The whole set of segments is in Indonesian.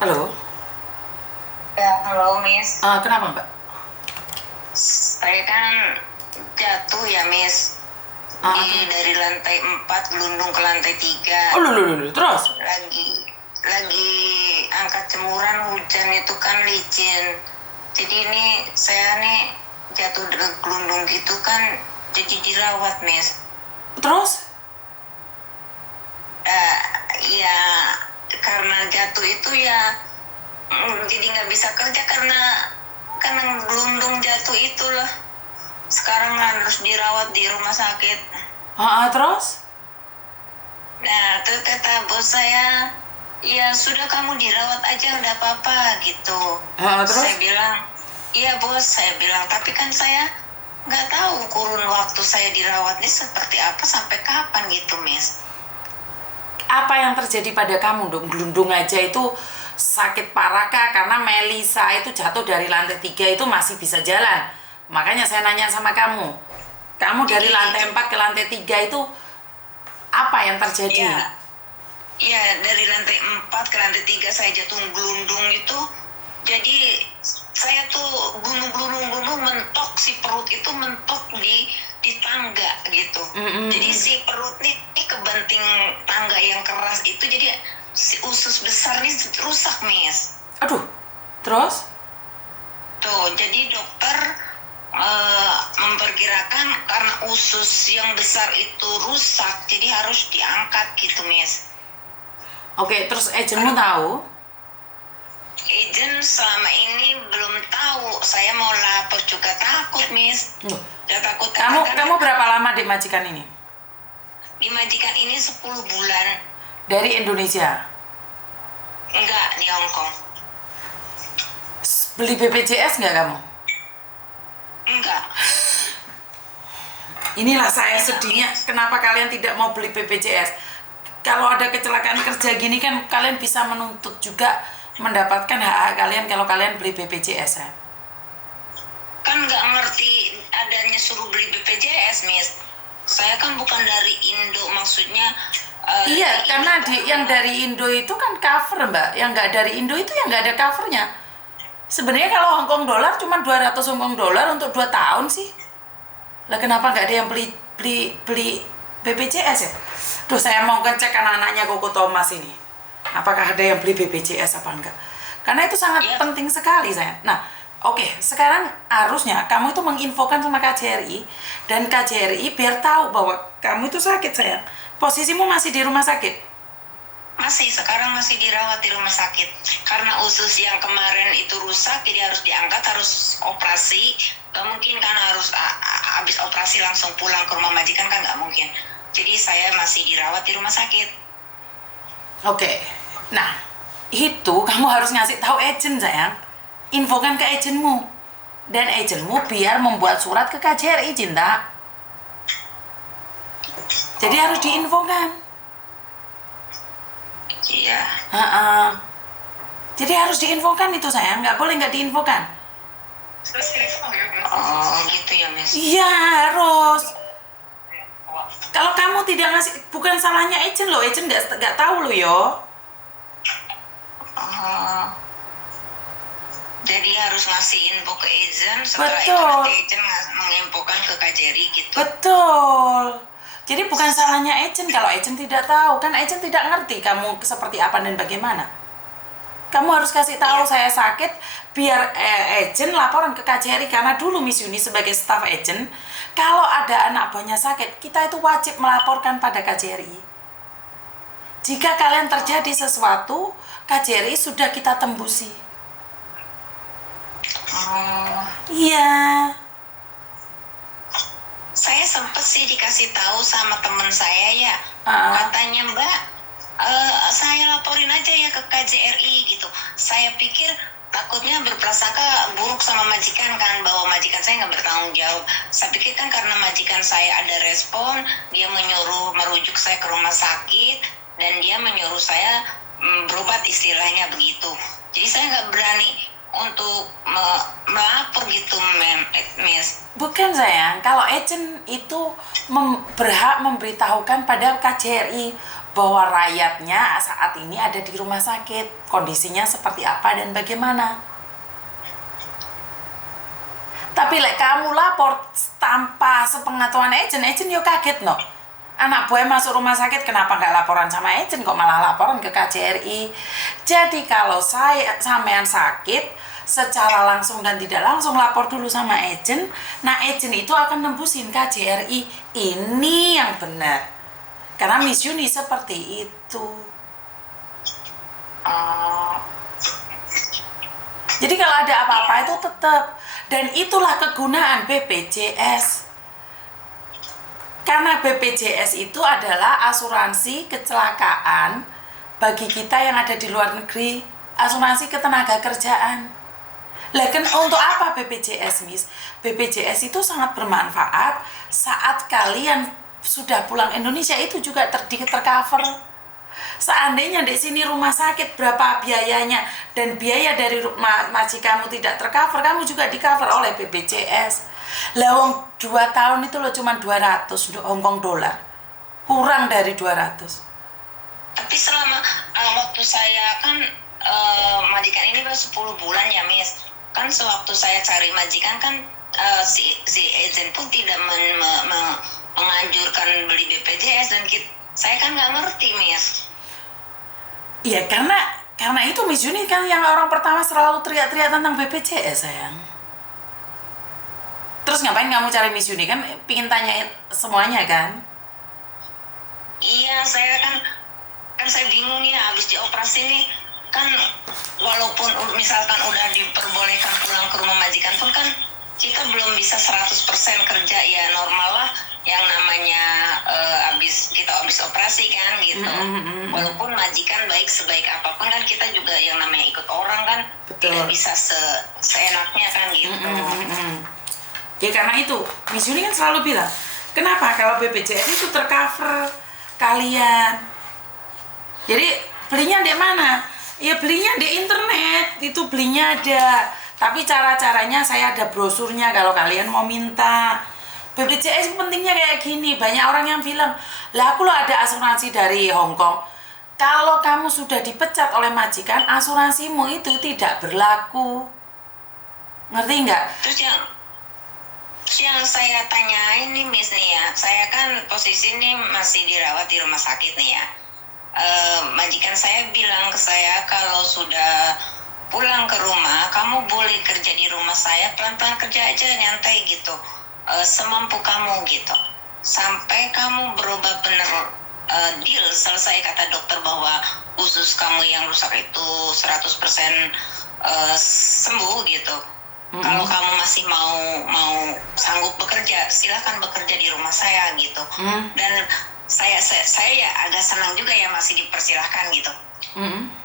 Halo, Ya, halo Miss. kenapa Mbak? Saya kan jatuh ya Miss. Ah, terus? Dari lantai 4 gelundung ke lantai 3. Oh, lu, terus? Lagi angkat jemuran, hujan itu kan licin. Jadi ini saya nih jatuh dari gelundung gitu kan, jadi dirawat Miss. Terus? Eh, ya karena jatuh itu ya jadi nggak bisa kerja karena gelundung jatuh itulah. Sekarang harus dirawat di rumah sakit. Terus? Nah, tuh kata bos saya, ya sudah kamu dirawat aja udah apa-apa gitu. Terus? Saya bilang, iya bos, saya bilang, tapi kan saya nggak tahu kurun waktu saya dirawat ini seperti apa sampai kapan gitu, Miss. Apa yang terjadi pada kamu dong? Gelundung aja itu sakit parah kah? Karena Melisa itu jatuh dari lantai 3 itu masih bisa jalan. Makanya saya nanya sama kamu. Kamu dari lantai 4 ke lantai 3 itu apa yang terjadi? Iya, iya dari lantai 4 ke lantai 3 saya jatuh gelundung itu. Jadi saya tuh gunung mentok, si perut itu mentok di tangga gitu. Jadi si perut nih kebanting tangga yang keras itu, jadi si usus besar nih rusak Miss. Aduh, terus? Tuh jadi dokter memperkirakan karena usus yang besar itu rusak, jadi harus diangkat gitu Miss. Oke, terus agentmu tahu? Agent selama ini belum tahu. Saya mau lapor juga takut Miss. Loh, Udah takut kamu berapa lama di majikan ini? di majikan ini 10 bulan. Dari Indonesia? Enggak, di Hong Kong. Beli BPJS nggak kamu? Enggak. Inilah saya sedihnya, kenapa kalian tidak mau beli BPJS. Kalau ada kecelakaan kerja gini kan kalian bisa menuntut juga mendapatkan hak-hak kalian kalau kalian beli BPJS ya. Kan nggak ngerti adanya suruh beli BPJS Miss. Saya kan bukan dari Indo, maksudnya Iya, karena yang dari Indo itu kan cover Mbak, yang nggak dari Indo itu yang nggak ada covernya. Sebenarnya kalau Hong Kong dolar cuma 200 Hong Kong dolar untuk 2 tahun sih. Lah kenapa nggak ada yang beli BPJS ya? Duh, saya mau ngecek anak-anaknya Koko Thomas ini. Apakah ada yang beli BPJS apa enggak? Karena itu sangat penting sekali saya. Nah, oke, sekarang harusnya kamu itu menginfokan sama KJRI dan KJRI biar tahu bahwa kamu itu sakit sayang. Posisimu masih di rumah sakit. sekarang masih dirawat di rumah sakit karena usus yang kemarin itu rusak, jadi harus diangkat, harus operasi. Gak mungkin kan harus habis operasi langsung pulang ke rumah majikan, kan nggak mungkin. Jadi saya masih dirawat di rumah sakit. Oke. Nah, itu kamu harus ngasih tahu agent sayang. Infokan ke agentmu. Dan agentmu biar membuat surat ke KJRI cinta. Jadi harus diinfokan. Iya. Jadi harus diinfokan itu sayang, nggak boleh nggak diinfokan. Oh gitu ya Miss. Iya harus. Kalau kamu tidak ngasih, bukan salahnya agent loh, agent nggak tahu loh yo. Oh, jadi harus ngasih info ke agent, setelah itu Betul. nanti agent menginfokan ke KJRI gitu. Betul. Jadi bukan salahnya agent kalau agent tidak tahu, kan agent tidak ngerti kamu seperti apa dan bagaimana. Kamu harus kasih tahu saya sakit biar agent laporan ke KJRI, karena dulu Miss Yuni sebagai staff agent, kalau ada anak buahnya sakit, kita itu wajib melaporkan pada KJRI. Jika kalian terjadi sesuatu, KJRI sudah kita tembusi. Oh, Iya. saya sempet sih dikasih tahu sama teman saya ya, katanya Mbak, saya laporin aja ya ke KJRI gitu. Saya pikir takutnya berprasangka buruk sama majikan kan, bahwa majikan saya nggak bertanggung jawab. Saya pikir kan karena majikan saya ada respon, dia menyuruh merujuk saya ke rumah sakit dan dia menyuruh saya berobat, istilahnya begitu. Jadi saya nggak berani untuk melapor gitu Miss. Bukan sayang, kalau agent itu berhak memberitahukan pada KJRI bahwa rakyatnya saat ini ada di rumah sakit, kondisinya seperti apa dan bagaimana. Tapi kamu lapor tanpa sepengetahuan agent yo kaget no. Anak buah masuk rumah sakit, kenapa nggak laporan sama agent, kok malah laporan ke KJRI. Jadi kalau sampean sakit, secara langsung dan tidak langsung lapor dulu sama agent. Nah agent itu akan nembusin KJRI. Ini yang benar. Karena Miss Yuni seperti itu. Jadi kalau ada apa-apa itu tetap. Dan itulah kegunaan BPJS. Karena BPJS itu adalah asuransi kecelakaan bagi kita yang ada di luar negeri. Asuransi ketenaga kerjaan. Lah kan untuk apa BPJS, Miss? BPJS itu sangat bermanfaat saat kalian sudah pulang Indonesia, itu juga tercover. Seandainya di sini rumah sakit berapa biayanya dan biaya dari majikanmu tidak tercover, kamu juga di-cover oleh BPJS. Lah 2 tahun itu loh cuma 200 Hongkong dolar. Kurang dari 200. Tapi selama waktu saya kan majikan ini baru 10 bulan ya, Miss. Kan sewaktu saya cari majikan kan si agent pun tidak menganjurkan beli BPJS dan saya kan nggak ngerti, Miss. Iya, karena itu Miss Yuni kan yang orang pertama selalu teriak-teriak tentang BPJS, sayang. Terus ngapain kamu cari Miss Yuni? Kan pingin tanyain semuanya kan? Iya, saya kan saya bingung nih, habis dioperasi nih. Kan walaupun misalkan udah diperbolehkan pulang ke rumah majikan pun kan kita belum bisa 100% kerja ya, normal lah yang namanya kita habis operasi kan gitu. Walaupun majikan baik sebaik apapun kan kita juga yang namanya ikut orang kan. Betul. Tidak bisa seenaknya kan gitu. Ya karena itu Miss Yuni kan selalu bilang, kenapa kalau BPJS itu tercover kalian? Jadi belinya di mana? Ya belinya di internet, itu belinya ada. Tapi cara-caranya saya ada brosurnya kalau kalian mau minta. BPJS pentingnya kayak gini. Banyak orang yang bilang, lah aku ada asuransi dari Hong Kong. Kalau kamu sudah dipecat oleh majikan, asuransimu itu tidak berlaku. Ngerti nggak? Terus yang saya tanyain nih, Miss nih ya, saya kan posisi ini masih dirawat di rumah sakit nih ya. Majikan saya bilang ke saya kalau sudah pulang ke rumah, kamu boleh kerja di rumah saya, pelan-pelan kerja aja, nyantai gitu, semampu kamu gitu, sampai kamu berubah bener, deal selesai, kata dokter bahwa usus kamu yang rusak itu 100% sembuh gitu. Kalau kamu masih mau sanggup bekerja, silakan bekerja di rumah saya gitu. Dan saya ya agak senang juga ya masih dipersilahkan gitu.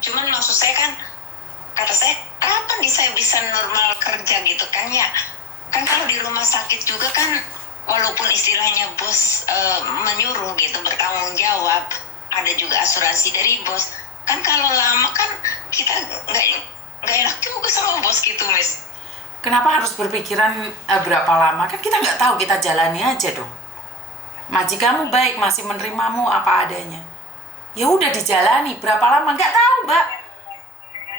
Cuman maksud saya kan, kata saya, kapan nih saya bisa normal kerja gitu kan ya? Kan kalau di rumah sakit juga kan, walaupun istilahnya bos menyuruh gitu, bertanggung jawab, ada juga asuransi dari bos. Kan kalau lama kan kita nggak enak juga sama bos gitu, Miss. Kenapa harus berpikiran berapa lama? Kan kita nggak tahu, kita jalani aja dong. Majikanmu baik, masih menerimamu apa adanya. Ya udah dijalani, berapa lama? Nggak tahu, Mbak.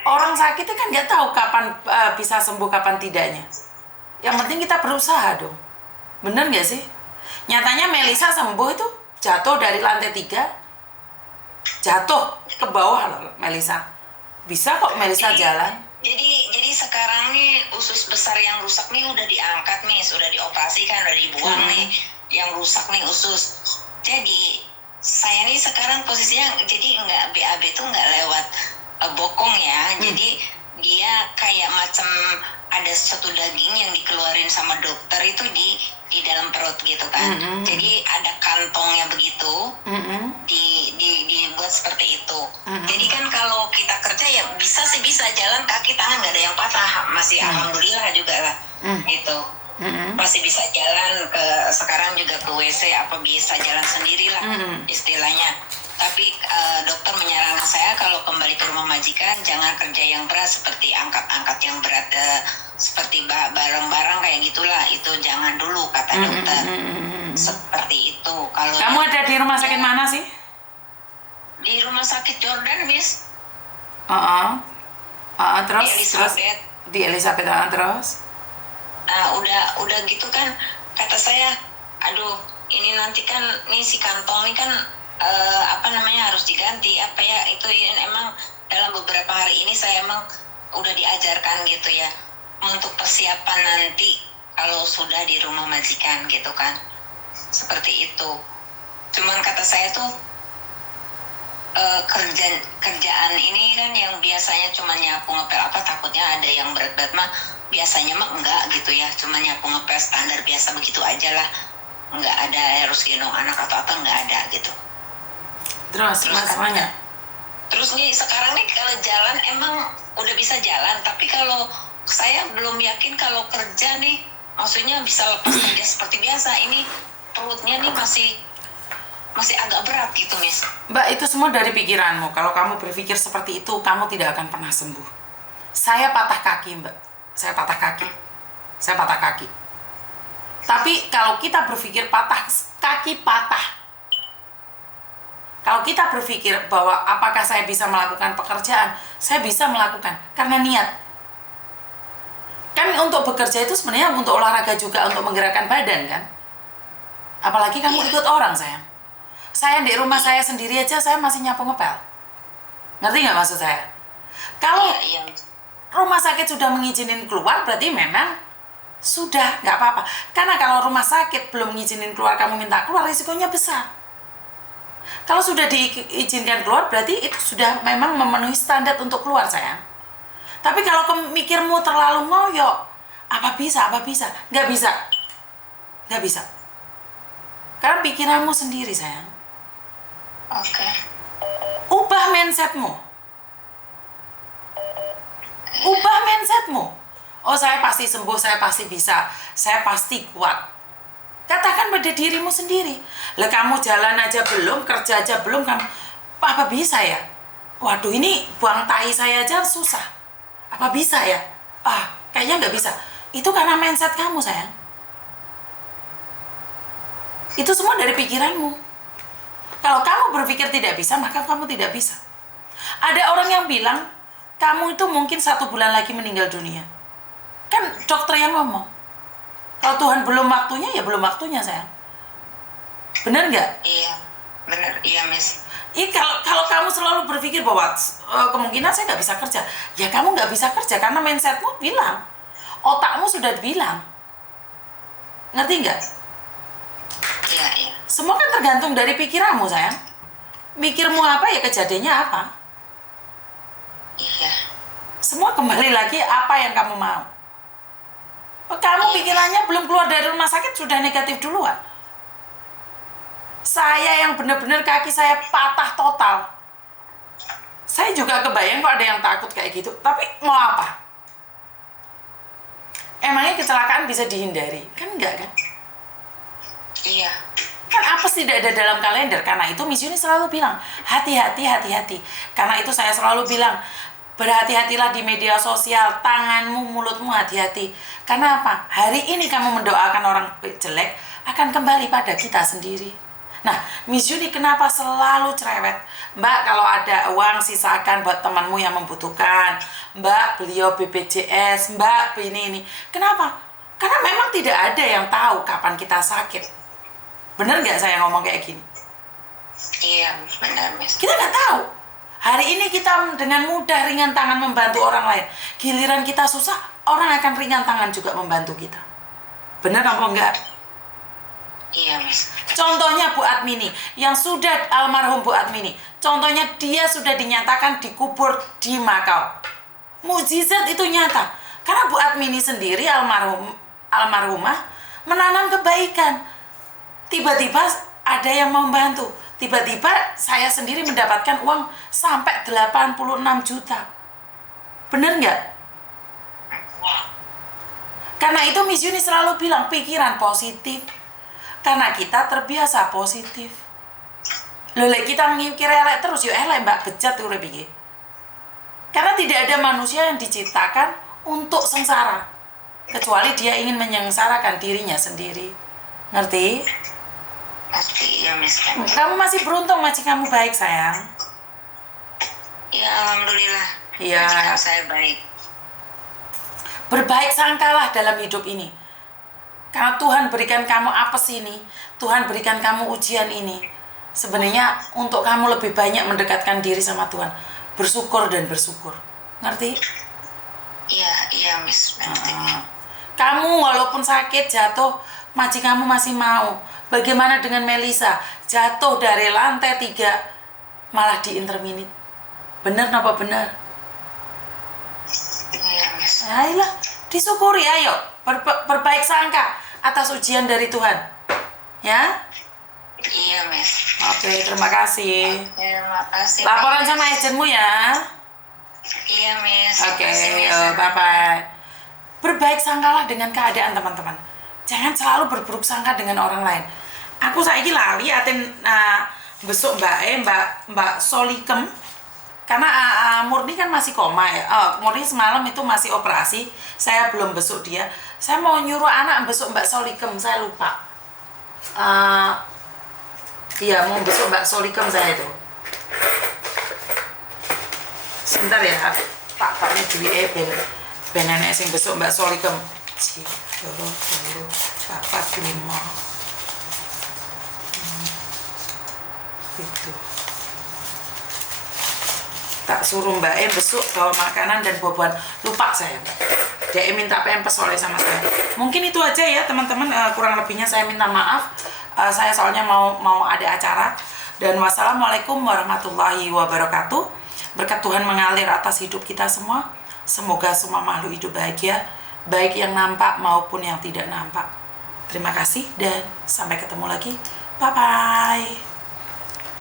Orang sakitnya kan nggak tahu kapan bisa sembuh, kapan tidaknya. Yang penting kita berusaha dong. Bener nggak sih? Nyatanya Melisa sembuh itu jatuh dari lantai 3. Jatuh ke bawah loh Melisa. Bisa kok Melisa jalan. Jadi sekarang nih usus besar yang rusak nih udah diangkat nih, sudah dioperasikan, udah dibuang nih yang rusak nih usus. Jadi saya nih sekarang posisinya jadi nggak BAB tuh nggak lewat bokong ya. Jadi dia kayak macam ada satu daging yang dikeluarin sama dokter itu di dalam perut gitu kan. Jadi ada kantongnya begitu. Dibuat seperti itu. Jadi kan kalau kita kerja ya bisa jalan, kaki tangan nggak ada yang patah, masih alhamdulillah juga lah gitu. Masih bisa jalan sekarang juga ke WC apa bisa jalan sendiri lah istilahnya. Tapi dokter menyarankan saya kalau kembali ke rumah majikan jangan kerja yang berat seperti angkat-angkat yang berat, seperti barang-barang kayak gitulah, itu jangan dulu kata dokter. Seperti itu. Kalau kamu ada di rumah sakit mana sih? di rumah sakit Jordan, Miss. Terus Di Elizabeth. Di Elizabeth, terus Nah, udah gitu kan, kata saya, aduh, ini nanti kan nih si kantong ini kan harus diganti apa ya, itu emang dalam beberapa hari ini saya emang udah diajarkan gitu ya untuk persiapan nanti kalau sudah di rumah majikan gitu kan, seperti itu. Cuman kata saya tuh kerjaan ini kan yang biasanya cuma nyapu ngepel apa, takutnya ada yang berat-berat mah, biasanya mah enggak gitu ya, cuma nyapu ngepel standar biasa begitu aja lah, enggak ada harus gendong anak atau apa, enggak ada gitu. Terus masalahnya terus nih sekarang nih kalau jalan emang udah bisa jalan, tapi kalau saya belum yakin kalau kerja nih, maksudnya bisa lepas kerja seperti biasa, ini perutnya nih masih agak berat gitu, Miss. Mbak, itu semua dari pikiranmu. Kalau kamu berpikir seperti itu, kamu tidak akan pernah sembuh. Saya patah kaki, Mbak. Saya patah kaki. Tapi kalau kita berpikir patah kaki, kalau kita berpikir bahwa apakah saya bisa melakukan pekerjaan, saya bisa melakukan karena niat. Kan untuk bekerja itu sebenarnya untuk olahraga juga, untuk menggerakkan badan kan. Apalagi kamu ikut orang, sayang. Saya di rumah saya sendiri aja, saya masih nyapu ngepel. Ngerti nggak maksud saya? Kalau rumah sakit sudah mengizinin keluar, berarti memang sudah nggak apa-apa. Karena kalau rumah sakit belum mengizinin keluar, kamu minta keluar, risikonya besar. Kalau sudah diizinkan keluar, berarti itu sudah memang memenuhi standar untuk keluar, sayang. Tapi kalau mikirmu terlalu ngoyo, apa bisa? Nggak bisa. Karena pikiranmu sendiri, sayang. Oke. Ubah mindsetmu. Oh, saya pasti sembuh, saya pasti bisa, saya pasti kuat. Katakan pada dirimu sendiri. Lah, kamu jalan aja belum, kerja aja belum, kamu apa bisa ya? Waduh, ini buang tai saya aja susah. Apa bisa ya? Kayaknya nggak bisa. Itu karena mindset kamu, sayang. Itu semua dari pikiranmu. Kalau kamu berpikir tidak bisa, maka kamu tidak bisa. Ada orang yang bilang, kamu itu mungkin 1 bulan lagi meninggal dunia. Kan dokter yang ngomong. Kalau Tuhan belum waktunya, ya belum waktunya, sayang. Benar nggak? Iya, benar. Iya, Miss. Kalau kamu selalu berpikir bahwa kemungkinan saya nggak bisa kerja, ya kamu nggak bisa kerja karena mindsetmu bilang. Otakmu sudah bilang. Ngerti nggak? Iya. Semua kan tergantung dari pikiranmu, sayang. Mikirmu apa, ya kejadiannya apa. Iya. Semua kembali lagi apa yang kamu mau. Kamu pikirannya belum keluar dari rumah sakit sudah negatif duluan. Saya yang benar-benar kaki saya patah total. Saya juga kebayang kok ada yang takut kayak gitu. Tapi mau apa? Emangnya kecelakaan bisa dihindari? Kan enggak kan? Iya. Kan apa tidak ada dalam kalender. Karena itu Miss Yuni selalu bilang, hati-hati. Karena itu saya selalu bilang, berhati-hatilah di media sosial, tanganmu, mulutmu, hati-hati. Karena apa? Hari ini kamu mendoakan orang jelek, akan kembali pada kita sendiri. Nah, Miss Yuni kenapa selalu cerewet? Mbak, kalau ada uang sisakan buat temanmu yang membutuhkan. Mbak, beliau BPJS, Mbak, ini. Kenapa? Karena memang tidak ada yang tahu kapan kita sakit. Bener nggak saya ngomong kayak gini? Iya, benar, Miss. Kita nggak tahu. Hari ini kita dengan mudah ringan tangan membantu orang lain. Giliran kita susah, orang akan ringan tangan juga membantu kita. Bener apa enggak? Iya, Miss. Contohnya Bu Admini, yang sudah almarhum Bu Admini. Contohnya dia sudah dinyatakan dikubur di Makau. Mukjizat itu nyata. Karena Bu Admini sendiri almarhumah menanam kebaikan. Tiba-tiba ada yang membantu. Tiba-tiba saya sendiri mendapatkan uang sampai 86 juta. Bener nggak? Karena itu Miss Yuni selalu bilang pikiran positif. Karena kita terbiasa positif. Lele kita ngikir elek terus, yuk elek mbak, bejat udah bikin. Karena tidak ada manusia yang diciptakan untuk sengsara. Kecuali dia ingin menyengsarakan dirinya sendiri. Ngerti? Pasti, ya, Miss. Kamu masih beruntung, masih kamu baik, sayang. Ya, alhamdulillah. Iya. Majikan saya baik. Berbaik sangkalah dalam hidup ini. Karena Tuhan berikan kamu apes ini, Tuhan berikan kamu ujian ini. Sebenarnya untuk kamu lebih banyak mendekatkan diri sama Tuhan. Bersyukur dan bersyukur. Ngerti? Iya, Miss. Kamu walaupun sakit, jatuh, majikanmu masih mau. Bagaimana dengan Melisa? Jatuh dari lantai 3, malah di interminit. Bener apa bener? Iya, Miss. Ayolah, disyukuri, ayo. Berbaik sangka atas ujian dari Tuhan. Ya? Iya, Miss. Oke, terima kasih. Terima kasih. Laporan sama agenmu ya. Iya, Miss. Oke, bye-bye. Berbaik sangkalah dengan keadaan teman-teman. Jangan selalu berburuk sangka dengan orang lain. Aku saiki lali aten besok Mbak Solikem. Karena Murni kan masih koma ya. Murni semalam itu masih operasi. Saya belum besok dia. Saya mau nyuruh anak besok Mbak Solikem. Saya lupa. Iya, mau besok Mbak Solikem saya itu. Sebentar ya, Paknya duit ben nenek sing besok Mbak Solikem. Loro, 4, 5. Gitu. Tak suruh Mbak besok bawa makanan dan buah-buahan. Lupa saya, Mbak. Dia minta pempes oleh sama saya. Mungkin itu aja ya teman-teman, kurang lebihnya saya minta maaf. Saya soalnya mau ada acara. Dan wassalamualaikum warahmatullahi wabarakatuh. Berkat Tuhan mengalir atas hidup kita semua. Semoga semua makhluk hidup bahagia, baik yang nampak maupun yang tidak nampak. Terima kasih dan sampai ketemu lagi. Bye-bye.